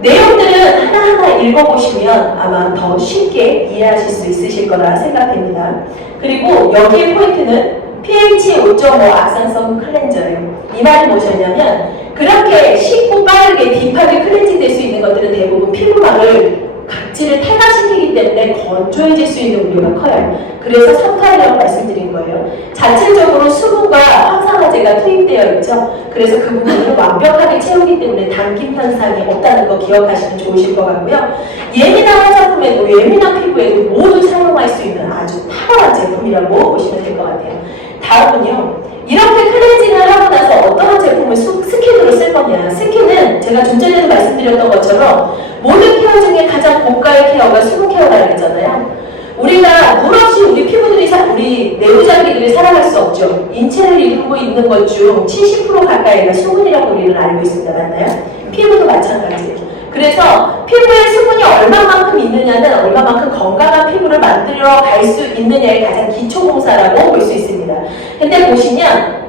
내용들은 하나하나 읽어보시면 아마 더 쉽게 이해하실 수 있으실 거라 생각됩니다. 그리고 여기의 포인트는 pH 5.5 악산성 클렌저예요. 이 말이 무엇이냐면 그렇게 쉽고 빠르게 딥하게 클렌징 될 수 있는 것들은 대부분 피부막을 각질을 탈각시키기 때문에 건조해질 수 있는 우려가 커요. 그래서 석탄이라고 말씀드린 거예요. 자체적으로 수분과 황산화제가 투입되어 있죠. 그래서 그 부분을 완벽하게 채우기 때문에 당김 현상이 없다는 거 기억하시면 좋으실 것 같고요. 예민한 화장품에도 예민한 피부에도 모두 사용할 수 있는 아주 탁월한 제품이라고 보시면 될 것 같아요. 다음은요. 이렇게 클렌징을 하고 나서 어떤 제품을 스킨으로 쓸 거냐. 스킨은 제가 좀 전에도 말씀드렸던 것처럼 모든 케어 중에 가장 고가의 케어가 수분 케어라고 했잖아요. 우리가 물 없이 우리 피부들이, 우리 내부장기들이 살아갈 수 없죠. 인체를 이루고 있는 것 중 70% 가까이가 수분이라고 우리는 알고 있습니다. 맞나요? 피부도 마찬가지예요. 그래서 피부에 수분이 얼마만큼 있느냐는 얼마만큼 건강한 피부를 만들어 갈 수 있느냐의 가장 기초 공사라고 볼 수 있습니다. 근데 보시면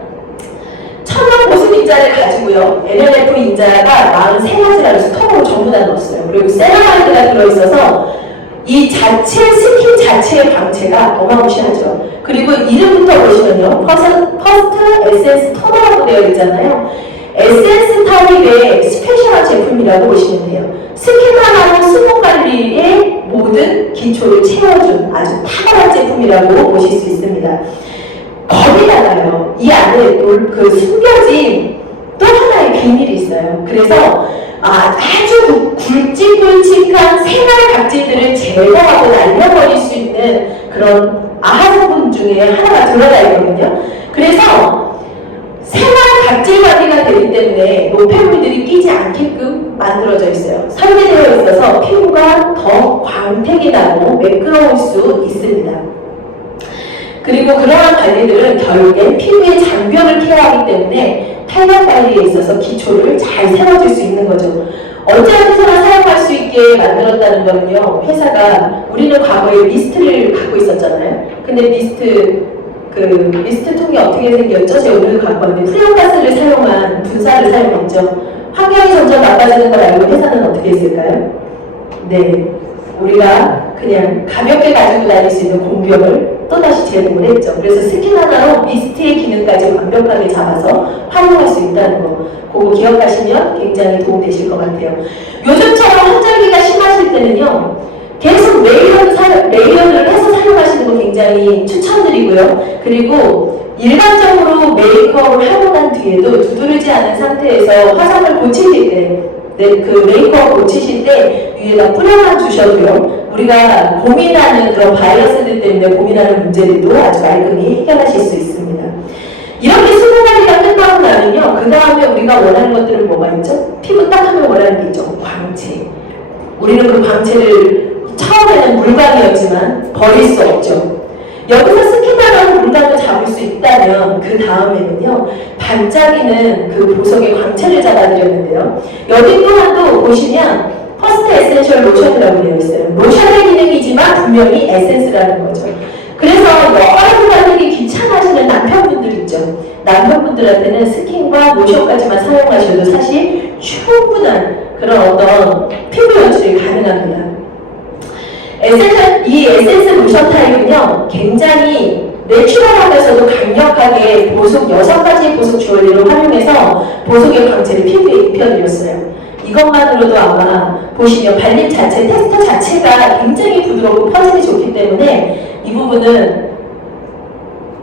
천연 보습 인자를 가지고요. NLF 인자가 43가지라고 해서 통으로 전부 다 넣었어요. 그리고 세라마이드가 들어있어서 이 자체 스킨 자체의 광채가 어마무시하죠. 그리고 이름부터 보시면요. 퍼스트 에센스 토너라고 되어 있잖아요. 에센스 타입의 스페셜한 제품이라고 보시면 돼요. 스킨 하나로 수분 관리의 모든 기초를 채워준 아주 탁월한 제품이라고 보실 수 있습니다. 거기다가요, 이 안에 그 숨겨진 또 하나의 비밀이 있어요. 그래서 아주 굵직굵직한 생활 각질들을 제거하고 날려버릴 수 있는 그런 아하 성분 중에 하나가 들어가 있거든요. 그래서 생활 각질 관리가 되기 때문에 노폐물들이 끼지 않게끔 만들어져 있어요. 설계되어 있어서 피부가 더 광택이 나고 매끄러울 수 있습니다. 그리고 그러한 관리들은 결국엔 피부의 장벽을 케어하기 때문에 탄력 관리에 있어서 기초를 잘 세워줄 수 있는 거죠. 언제 어디서나 사용할 수 있게 만들었다는 거는요. 회사가 우리는 과거에 미스트를 갖고 있었잖아요. 근데 미스트 통이 어떻게 생겼죠? 제가 오늘 갖고 왔는데 프레온가스를 사용한 분사를 사용했죠. 환경이 점점 나빠지는 걸 알고 회사는 어떻게 했을까요? 네, 우리가 그냥 가볍게 가지고 다닐 수 있는 공병을 또다시 제공을 했죠. 그래서 스킨 하나로 미스트의 기능까지 완벽하게 잡아서 활용할 수 있다는 거, 그거 기억하시면 굉장히 도움되실 것 같아요. 요즘처럼 환절기가 심하실 때는요, 계속 레이어를 해서 사용하시는 거 굉장히 추천드리고요. 그리고 일반적으로 메이크업을 하고 난 뒤에도 두드러지지 않은 상태에서 화장을 고치실 때, 그 메이크업 고치실 때 위에다 뿌려만 주셔도요. 우리가 고민하는 그런 바이러스들 때문에 고민하는 문제들도 아주 깔끔히 해결하실 수 있습니다. 이렇게 수분 관리가 끝나고 나면요. 그 다음에 우리가 원하는 것들은 뭐가 있죠? 피부 딱 하면 원하는 게 있죠. 광채. 우리는 그 광채를 처음에는 물광이었지만 버릴 수 없죠. 여기서 스킨하라고 물광을 잡을 수 있다면 그 다음에는요. 반짝이는 그 보석의 광채를 잡아드렸는데요. 여기 또한도 보시면 퍼스트 에센셜 로션이라고 되어 있어요. 로션의 기능이지만 분명히 에센스라는 거죠. 그래서 여러 가지 귀찮아하시는 남편분들 있죠. 남편분들한테는 스킨과 로션까지만 사용하셔도 사실 충분한 그런 어떤 피부 연출이 가능합니다. 이 에센스 로션 타입은요, 굉장히 내추럴하면서도 강력하게 보석, 6가지의 보석 주얼리를 활용해서 보석의 광채를 피부에 입혀드렸어요. 이것만으로도 아마 보시면 발림 자체, 텍스처 자체가 굉장히 부드럽고 퍼즐이 좋기 때문에 이 부분은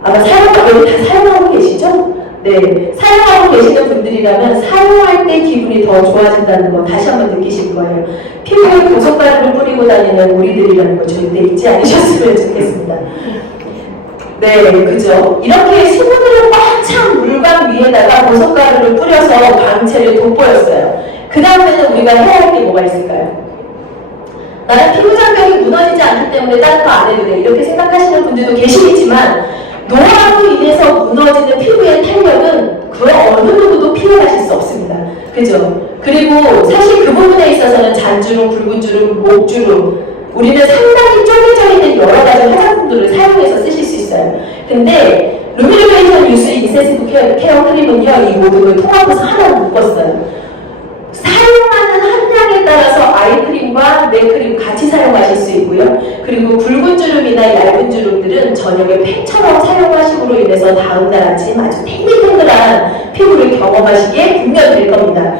아마 여기 다 사용하고 계시죠? 네, 사용하고 계시는 분들이라면 사용할 때 기분이 더 좋아진다는 거 다시 한번 느끼실 거예요. 피부에 보석가루를 뿌리고 다니는 우리들이라는 거 절대 잊지 않으셨으면 좋겠습니다. 네, 그죠? 이렇게 수분으로 꽉 찬 물광 위에다가 보석가루를 뿌려서 광채를 돋보였어요. 그 다음에는 우리가 해야 할 게 뭐가 있을까요? 나는 피부 장벽이 무너지지 않기 때문에 다른 거 안 해도 돼. 이렇게 생각하시는 분들도 계시겠지만 노화로 인해서 무너지는 피부의 탄력은 그 어느 누구도 피해가실 수 없습니다. 그죠? 그리고 사실 그 부분에 있어서는 잔주름, 붉은 주름, 목주름 우리는 상당히 쪼개져 있는 여러 가지 화장품들을 사용해서 쓰실 수 있어요. 근데 루미노베이션 유스 인센시브 케어 크림은요, 이 모든 걸 통합해서 하나로 묶었어요. 사용하는 함량에 따라서 아이크림과 네크림 같이 사용하실 수 있고요. 그리고 굵은 주름이나 얇은 주름들은 저녁에 팩처럼 사용하심으로 인해서 다음날 아침 아주 탱글탱글한 피부를 경험하시기에 분명히 될 겁니다.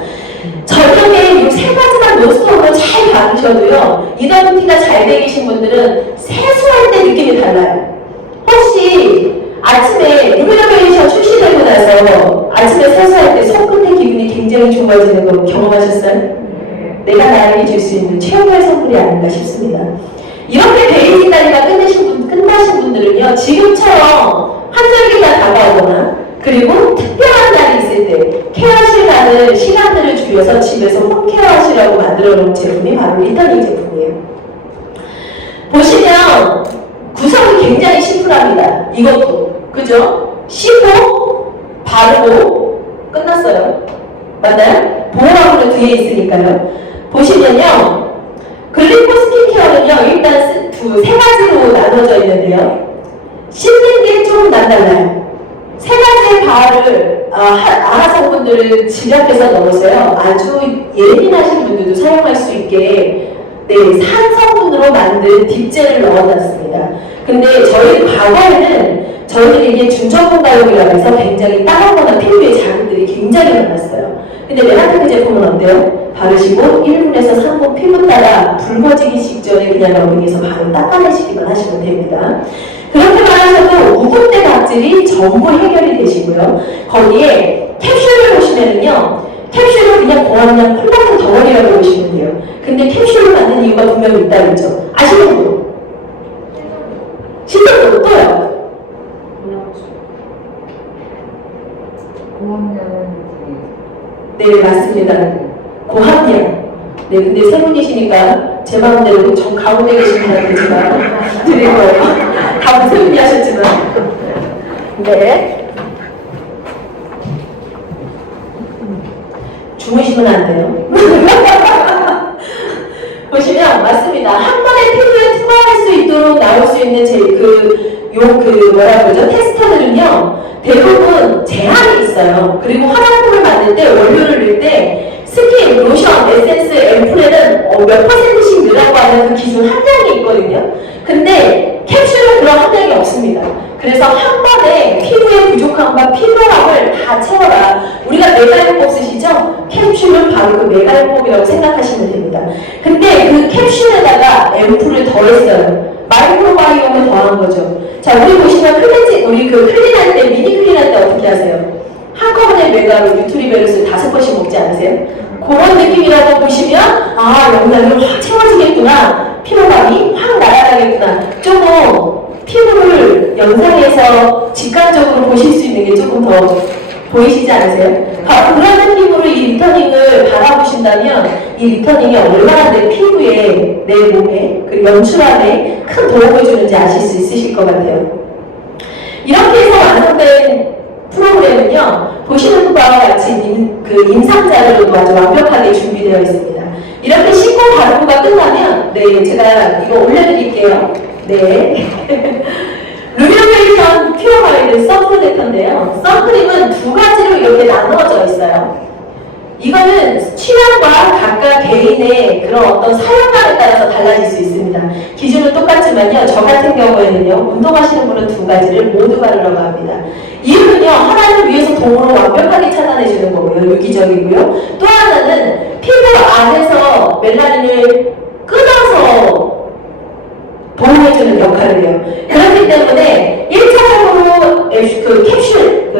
저녁에 이 세 가지만 노스톱으로 잘 바르셔도요, 이너뷰티가 잘 되신 분들은 세수할 때 느낌이 달라요. 혹시 아침에 루미노베이션 출시되고 나서 아침에 세수할 때 손끝의 기분이 굉장히 좋아지는 거 경험하셨어요? 내가 나에게 줄 수 있는 최고의 선물이 아닌가 싶습니다. 이렇게 베이직 단위가 끝나신 분들은요, 지금처럼 환절기가 다가오거나 그리고 특별한 날이 있을 때 케어실 가는 시간들을 줄여서 집에서 홈케어 하시라고 만들어 놓은 제품이 바로 리터닝 제품이에요. 보시면 구성이 굉장히 심플합니다. 이것도 그죠? 씻고 바르고 끝났어요. 맞나요? 보호막으로 뒤에 있으니까요. 보시면요, 글리코 스킨케어는요, 일단 세 가지로 나눠져 있는데요. 씻는 게 조금 남달라요. 세 가지의 바를 아하성분들을 집약해서 넣으세요. 아주 예민하신 분들도 사용할 수 있게 산성분으로 만든 딥젤을 넣어놨습니다. 근데 저희 과거에는 저희들이 이게 중저분가용이라고 해서 굉장히 따갑거나 피부에 자극들이 굉장히 많았어요. 근데 메라테크 제품은 어때요? 바르시고 1분에서 3분 피부 따라 붉어지기 직전에 그냥 러빙해서 바로 닦아내시기만 하시면 됩니다. 그렇게만 하셔도 묵은때 각질이 전부 해결이 되시고요. 거기에 캡슐을 보시면은요, 캡슐을 그냥 그냥 콜라겐 덩어리라고 보시면 돼요. 근데 캡슐을 만든 이유가 분명히 있다 그랬죠. 아시는 분? 실제로 또요? 네, 맞습니다. 고함량. 네, 근데 세 분이시니까 제 마음대로 정 가운데 계신 분한테 제가 드릴 거예요. 다분 세 분이 하셨지만. 네. 주무시면 안 돼요. 보시면 맞습니다. 한 번에 피부에 투과할 수 있도록 나올 수 있는 뭐라 그러죠? 테스터들은요, 대부분 제한이 있어요. 그리고 화장품을 만들 때, 원료를 넣을 때, 스킨, 로션, 에센스, 앰플에는 몇 %씩 넣으라고 하는 그 기준 함량이 있거든요. 근데 캡슐은 그런 함량이 없습니다. 그래서 한 번에 피부의 부족함과 피로함을 다 채워라. 우리가 메가요법 쓰시죠? 캡슐은 바로 그 메가요법이라고 생각하시면 됩니다. 근데 그 캡슐에다가 앰플을 더했어요. 마이크로바이옴을 더한 거죠. 자, 우리 보시면 우리 클린할 때, 미니 클린할 때 어떻게 하세요? 한꺼번에 메가로 뉴트리베르스를 5번씩 먹지 않으세요? 그런 느낌이라고 보시면, 영양이 확 채워지겠구나. 피로감이 확 날아가겠구나. 조금 피부를 영상에서 직관적으로 보실 수 있는 게 조금 더 보이시지 않으세요? 그런 느낌으로 이 리터닝을 바라보신다면 이 리터닝이 얼마나 내 피부에, 내 몸에, 그 연출함에 큰 도움을 주는지 아실 수 있으실 것 같아요. 이렇게 해서 완성된 프로그램은요, 보시는 바와 같이 임상 자료도 아주 완벽하게 준비되어 있습니다. 이렇게 씻고 바르고가 끝나면, 제가 이거 올려드릴게요. 루미노베이션 퓨어바이드 선프로젝터인데요. 선크림은 두 가지로 이렇게 나누어져 있어요. 이거는 취향과 각각 개인의 그런 어떤 사용감에 따라서 달라질 수 있습니다. 기준은 똑같지만요, 저 같은 경우에는요, 운동하시는 분은 두 가지를 모두 바르라고 합니다. 이유는요, 하나는 위에서 동으로 완벽하게 차단해주는 거고요, 유기적이고요. 또 하나는 피부 안에서 멜라닌을 끊어서 보호해주는 역할을 해요. 그렇기 때문에 1차적으로 캡슐,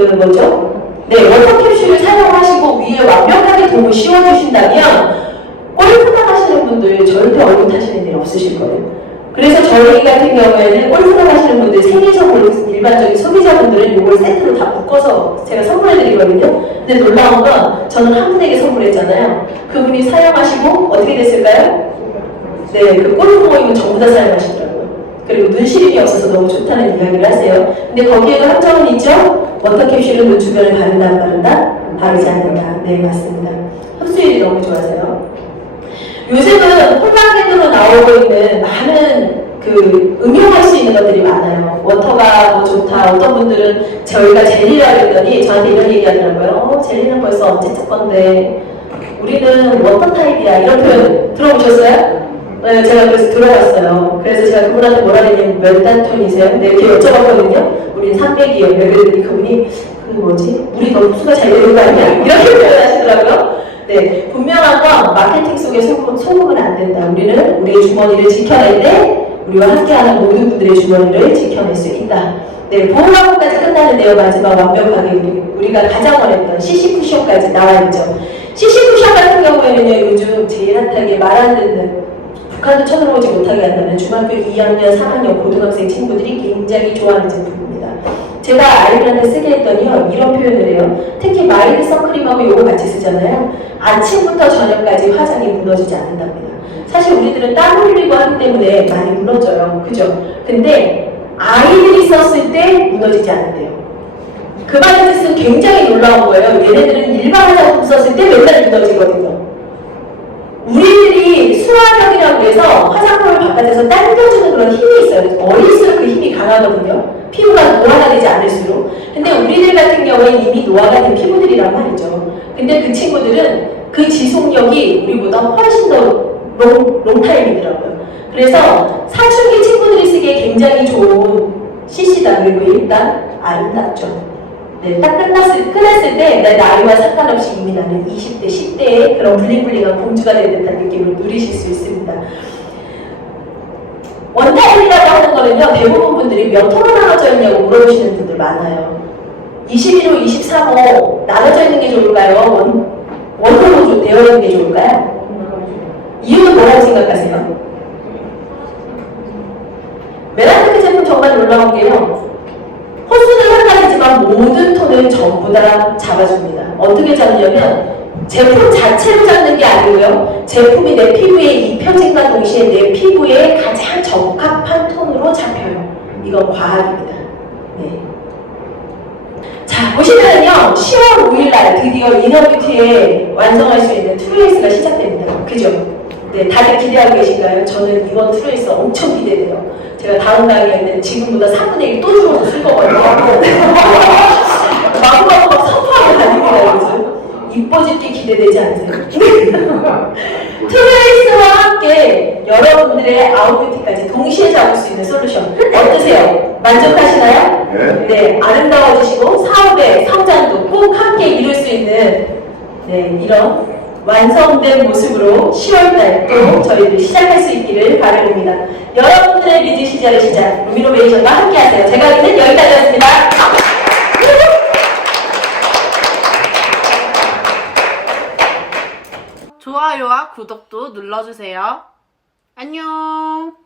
워터 캡슐을 사용하시고 위에 완벽하게 도움을 씌워주신다면 골프 나가시는 분들 절대 얼굴 타시는 일 없으실 거예요. 그래서 저희 같은 경우에는 골프 나가시는 분들, 생리적으로 일반적인 소비자분들은 이걸 세트로 다 묶어서 제가 선물해드리거든요. 근데 놀라운 건 저는 한 분에게 선물했잖아요. 그분이 사용하시고 어떻게 됐을까요? 그 골프 모임은 전부 다 사용하시더라고요. 그리고 눈 시림이 없어서 너무 좋다는 이야기를 하세요. 근데 거기에도 한점은 있죠? 워터 캡슐은 눈 주변에 바른다 안 바른다? 바르지 않는다. 네, 맞습니다. 흡수율이 너무 좋아서요. 요즘은 콜라겐으로 나오고 있는 많은 응용할 수 있는 것들이 많아요. 워터가 뭐 좋다. 어떤 분들은 저희가 젤리라고 했더니 저한테 이런 얘기 하더라고요. 젤리는 벌써 언제 쓸 건데 우리는 워터 타입이야. 이런 표현 들어보셨어요? 네, 제가 그래서 들어봤어요. 그래서 제가 그분한테 뭐라 그랬냐면 몇 단톤이세요? 네, 이렇게 여쭤봤거든요. 우린 300이에요. 그랬더니 그분이 우리 너 흡수가 잘 되는 거 아니야? 이렇게 표현하시더라고요. 네, 분명한 건 마케팅 속에 속으면 안 된다. 우리는 우리의 주머니를 지켜낼 때 우리와 함께하는 모든 분들의 주머니를 지켜낼 수 있다. 네, 보호하고까지 끝나는데요. 마지막 완벽하게 우리가 가장 원했던 CC 쿠션까지 나와 있죠. CC 쿠션 같은 경우에는요, 요즘 제일 핫하게 말 안 듣는 북한도 쳐들어오지 못하게 한다는 중학교 2학년, 3학년 고등학생 친구들이 굉장히 좋아하는 제품입니다. 제가 아이들한테 쓰게 했더니요, 이런 표현을 해요. 특히 마일드 선크림하고 요거 같이 쓰잖아요. 아침부터 저녁까지 화장이 무너지지 않는답니다. 사실 우리들은 땀 흘리고 하기 때문에 많이 무너져요. 그죠? 근데 아이들이 썼을 때 무너지지 않는데요. 그 말의 뜻은 굉장히 놀라운 거예요. 얘네들은 일반 화장품 썼을 때 맨날 무너지거든요. 우리들이 수화력이라고 해서 화장품을 바깥에서 당겨주는 그런 힘이 있어요. 어릴수록 그 힘이 강하거든요. 피부가 노화가 되지 않을수록. 근데 우리들 같은 경우에는 이미 노화가 된 피부들이란 말이죠. 근데 그 친구들은 그 지속력이 우리보다 훨씬 더 롱타임이더라고요. 그래서 사춘기 친구들이 쓰기에 굉장히 좋은 CC다. 그리고 일단 아름답죠. 네, 딱 끝났을 때 내 나이와 상관없이 이미 나는 20대, 10대의 그런 블링블링한 공주가 된 듯한 느낌을 누리실 수 있습니다. 원타임이라고 하는 거는요, 대부분 분들이 몇 호로 나눠져 있냐고 물어보시는 분들 많아요. 21호, 23호 나눠져 있는 게 좋을까요? 원호로 되어 있는 게 좋을까요? 이유는 뭐라고 생각하세요? 메라테크 제품 정말 놀라운 게요. 호수는 한 가지지만 모든 톤을 전부 다 잡아줍니다. 어떻게 잡냐면 제품 자체로 잡는 게 아니고요. 제품이 내 피부에 입혀진과 동시에 내 피부에 가장 적합한 톤으로 잡혀요. 이건 과학입니다. 네. 자, 보시면은요. 10월 5일날 드디어 이너뷰티에 완성할 수 있는 트루에이스가 시작됩니다. 그죠? 네, 다들 기대하고 계신가요? 저는 이번 트루에이스 엄청 기대돼요. 제가 다음 강의에는 지금보다 3분의 1 또 줄어서 쓸 거거든요. 마구마구 막 선포하고 다닙니다, 요즘. 이뻐질 게 기대되지 않으세요? 트루에이스와 함께 여러분들의 아웃뷰티까지 동시에 잡을 수 있는 솔루션 어떠세요? 만족하시나요? 네, 아름다워지시고 사업의 성장도 꼭 함께 이룰 수 있는 이런 완성된 모습으로 10월달 또 저희들 시작할 수 있기를 바랍니다. 여러분들의 리즈 시절의 시작, 루미노베이션과 함께하세요. 제가 여기는 여기까지였습니다. 좋아요와 구독도 눌러주세요. 안녕.